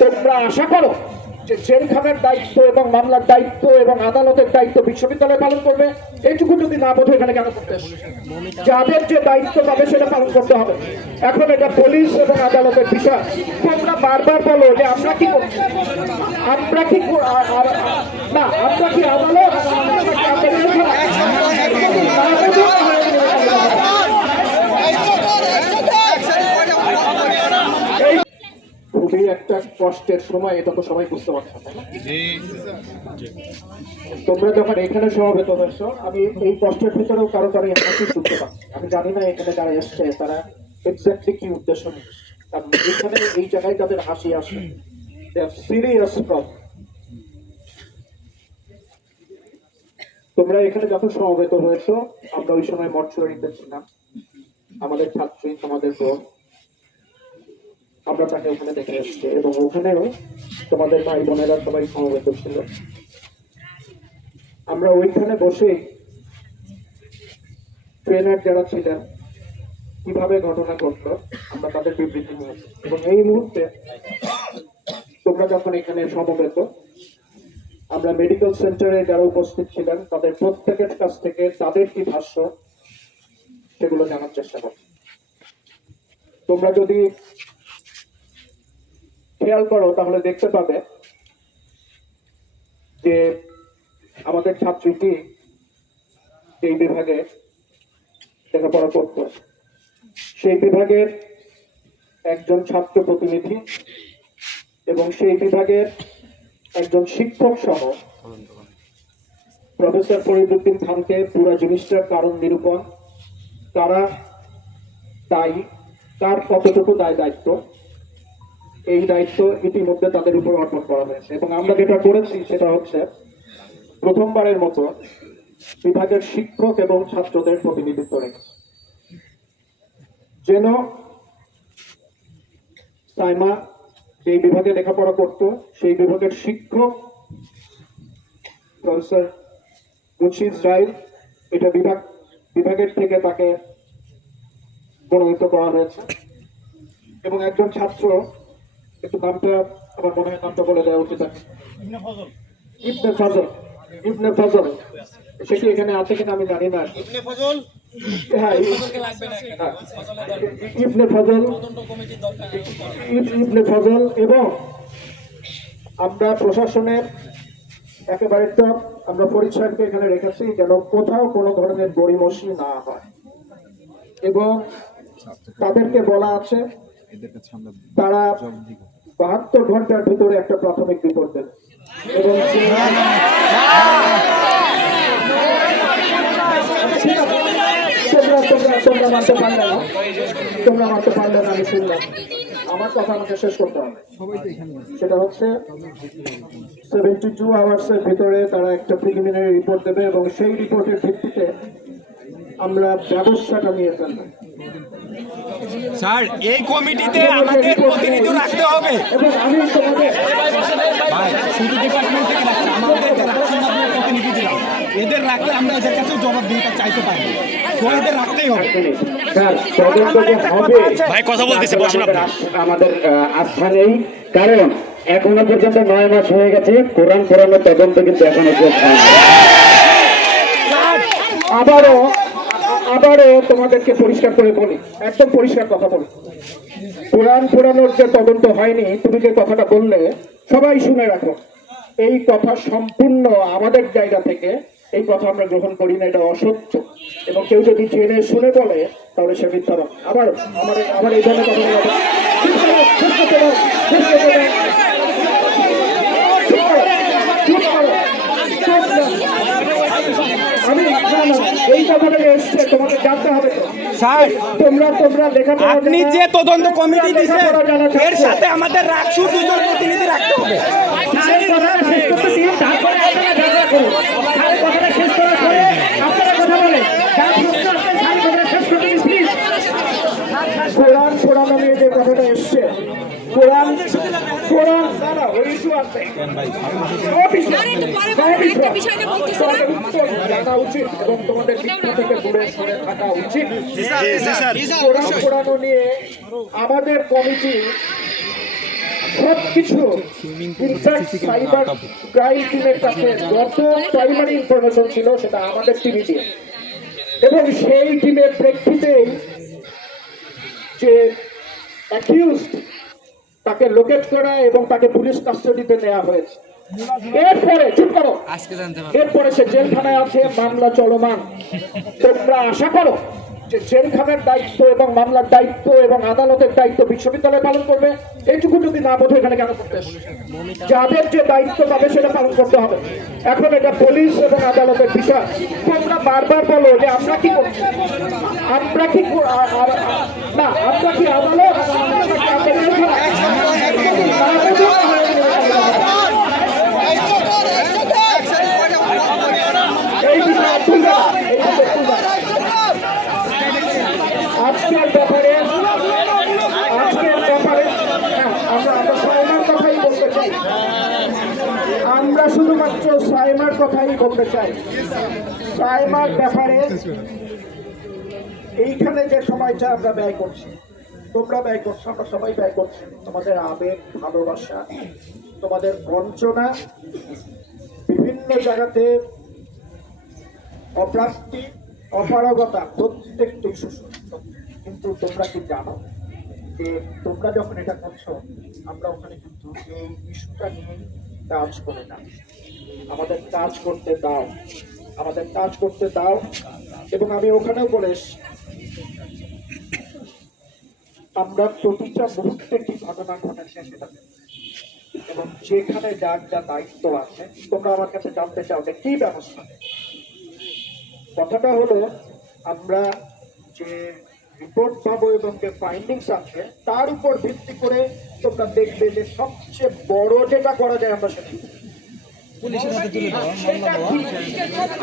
তোমরা আশা করো যে জেলখানার দায়িত্ব এবং মামলার দায়িত্ব এবং আদালতের দায়িত্ব বিশ্ববিদ্যালয় পালন করবে? এইটুকু যদি না বোঝো, এখানে কেন করতে? যাদের যে দায়িত্ব পাবে, সেটা পালন করতে হবে। এখন এটা পুলিশ এবং আদালতের বিষয় তোমরা বারবার বলো যে আমরা কি করছি আমরা কি না আমরা কি আদালত আমরা কি আদালত? এই খুবই একটা কষ্টের সময় এটা তো সবাই বুঝতে পারছ? তোমরা যখন এখানে সমবেত হয়েছো আমি এই কষ্টের ভিতরেও কারও কারও হাসি শুনতে পাচ্ছি আমি জানি না এখানে যারা এসছে তারা এক্স্যাক্টলি কি উদ্দেশ্য নিয়ে। কারণ এখানে এই জায়গায় তাদের হাসি আসে। সিরিয়াস প্রবলেম তোমরা এখানে যখন সমবেত হয়েছো আমরা ওই সময় মর্চুয়ারিতে ছিলাম। আমাদের ছাত্রী তোমাদের বোন আমরা তাকে ওখানে দেখে এসছি এবং ওখানেও তোমাদের ভাই বোনেরা সবাই সমবেত ছিল আমরা ওইখানে বসে ট্রেনার যারা ছিলেন, কীভাবে ঘটনা ঘটলো, আমরা তাদের বিবৃতি নিয়েছি এবং এই মুহূর্তে তোমরা যখন এখানে সমবেত, আমরা মেডিকেল সেন্টারে যারা উপস্থিত ছিলেন, তাদের প্রত্যেকের কাছ থেকে তাদের কি ভাষ্য, সেগুলো জানার চেষ্টা করো তোমরা যদি খেয়াল করো, তাহলে দেখতে পাবে যে আমাদের ছাত্রীটি এই বিভাগে লেখাপড়া করত। সেই বিভাগের একজন ছাত্র প্রতিনিধি এবং সেই বিভাগের একজন শিক্ষক সহ প্রফেসর ফরিদুদ্দিন খানকে পুরো জিনিসটার কারণ নিরূপণ। তারা দায়ী, তার কতটুকু দায় দায়িত্ব এই দায়িত্ব ইতিমধ্যে তাদের উপর অর্পণ করা হয়েছে। এবং আমরা যেটা করেছি সেটা হচ্ছে, প্রথমবারের মতো বিভাগের শিক্ষক এবং ছাত্রদের প্রতিনিধিত্ব রেখেছে। যেন সাইমা যেই বিভাগে লেখাপড়া করত, সেই বিভাগের শিক্ষক প্রফেসর মুন্সি ইসরায়েল এটা বিভাগ, বিভাগের থেকে তাকে মনোনীত করা হয়েছে। এবং একজন ছাত্র একটু নামটা আমার মনে হয় নামটা বলে দেওয়া উচিত ইবনে ফজল। ইবনে ফজল সে কি এখানে আছে কিনা আমি জানি না। ইবনে ফজল? হ্যাঁ হ্যাঁ, ইবনে ফজল ইবনে ফজল এবং আমরা প্রশাসনের একেবারে টপ আমরা পরিচয়কে এখানে রেখেছি যেন কোথাও কোনো ধরনের গড়িমসি না হয়। এবং তাদেরকে বলা আছে তারা বাহাত্তর ঘণ্টার ভিতরে একটা প্রাথমিক রিপোর্ট দেবে এবং তোমরা পারলে না। তোমরা না, আমি শুনলাম। আমার কথা আমাকে শেষ সেটা হচ্ছে ভিতরে তারা একটা রিপোর্ট দেবে এবং সেই রিপোর্টের ভিত্তিতে আমরা ব্যবস্থাটা নিয়ে ফেলব। স্যার এই কমিটিতে আমাদের প্রতিনিধি রাখতে হবে। এবং আমি তোমাদের ভাই শুধু ডিপার্টমেন্ট থেকে রাখছে আমাদেরকে রাখছেন না আপনার প্রতিনিধি দিলাম। এদের রাখলে আমরা এদের কাছে জবাব দিতে চাইতে পারি তো এদের রাখতেই হবে। স্যার তদন্ত যে হবে। ভাই কথা বলতেছে বসুন আমাদের আস্থা নেই। কারণ এখনও পর্যন্ত নয় মাস হয়ে গেছে। কোরআন কোরআনের তদন্ত কিন্তু এখনও আবারও আবারও তোমাদেরকে পরিষ্কার করে বলি, একদম পরিষ্কার কথা বলি। কোরআন পুরানোর যে তদন্ত হয়নি, তুমি যে কথাটা বললে, সবাই শুনে রাখো। এই কথা সম্পূর্ণ আমাদের জায়গা থেকে এই কথা আমরা গ্রহণ করি না, এটা অসত্য। এবং কেউ যদি জেনে শুনে বলে, তাহলে সে মিথ্যা আবার আমার আমার এই ধরনের কথা বলা যাবে- চুপ করো, চুপ করতে দাও, চুপ করতে দাও। চুপ করো, চুপ করো, চুপ করো। আমি এই কথাটা এসছে তোমাকে জানতে হবে স্যার তোমরা তোমরা লেখাপড়া আপনি যে তদন্ত কমিটি দিচ্ছেন এর সাথে আমাদের রাখছু দুজন প্রতিনিধি রাখতে হবে স্যারের কথাটা শেষ করতে দিন, তারপরে আপনারা ঝগড়া করুন। স্যারের কথাটা শেষ করার পরে আপনারা কথা বলেন। যার প্রশ্ন আছে, স্যারের কথাটা শেষ করতে দিন, please। কোরআন পোড়ানো নিয়ে যে কথাটা এসছে কোরআন কোরআন না না ওই ইস্যু আছে সব issue আর একটু পরে সব বলব, issue একটা আছে। বিষয়টা বলতেছে না? তোমাদের উত্তর জানা উচিত এবং তোমাদের শিক্ষা থেকে দূরে সরে থাকা উচিত কোরআন পোড়ানো নিয়ে আমাদের কমিটি সবকিছু সাইবার ক্রাইম টিমের কাছে যত প্রাইমারি ইনফরমেশন ছিল সেটা আমাদের টিভি দিয়ে। এবং সেই টিমের প্রেক্ষিতেই যে অ্যাকিউজড তাকে লোকেট করা এবং তাকে পুলিশ কাস্টাডিতে নেওয়া হয়েছে। এরপরে চুপ করো। এরপরে সে জেলখানায় আছে মামলা চলমান। তোমরা আশা করো যে জেলখানার দায়িত্ব এবং মামলার দায়িত্ব এবং আদালতের দায়িত্ব বিশ্ববিদ্যালয় পালন করবে। এইটুকু যদি না বোঝো এখানে কেন করতে যাদের যে দায়িত্ব পাবে সেটা পালন করতে হবে। এখন এটা পুলিশ এবং আদালতের বিষয় তোমরা বারবার বলো যে আমরা কি করছি? আমরা কি না আমরা কি আদালত আমরা কি আমাদের জেলখানা? এই বিষয়ে তুলবা, এই বিষয়ে তুলবা। আজকের ব্যাপারে আজকের ব্যাপারে হ্যাঁ, আমরা আমরা সাইমার কথাই বলতে চাই আমরা শুধুমাত্র সাইমার কথাই বলতে চাই। সাইমার ব্যাপারে এইখানে যে সময়টা আমরা ব্যয় করছি, তোমরা ব্যয় করছ, আমরা সবাই ব্যয় করছি। তোমাদের আবেগ, ভালোবাসা, তোমাদের বঞ্চনা, বিভিন্ন জায়গাতে অপ্রাপ্তি, অপারগতা প্রত্যেকটি শোষণ কিন্তু তোমরা কি জানো যে তোমরা যখন এটা করছ, আমরা ওখানে কিন্তু এই ইস্যুটা নিয়ে কাজ করে না। আমাদের কাজ করতে দাও। আমাদের কাজ করতে দাও। এবং আমি ওখানেও বলে আমরা প্রতিটা মুহূর্তে কি ঘটনা ঘটেছে সেটা। এবং যেখানে যার যা দায়িত্ব আছে, তোমরা আমার কাছে জানতে চাও যে কি ব্যবস্থা কথাটা হলো, আমরা যে রিপোর্ট পাবো এবং যে ফাইন্ডিংস আছে তার উপর ভিত্তি করে তোমরা দেখবে যে সবচেয়ে বড় যেটা করা যায় আমরা সেটা পুলিশের সেটা কি?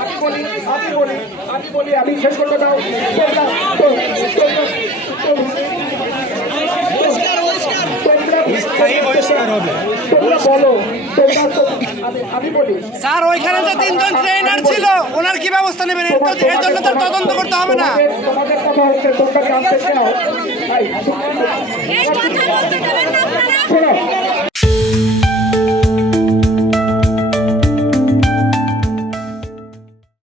আমি বলি আমি বলি আমি বলি আমি শেষ করতে দাও তোমরা তো- তোমরা- তোমরা- তোমরা বলো তোমরা তো আমি আমি বলি স্যার ওইখানে যে তিনজন ট্রেনার ছিল। ওনার কি ব্যবস্থা নেবেন? এর জন্য তো তদন্ত করতে হবে না।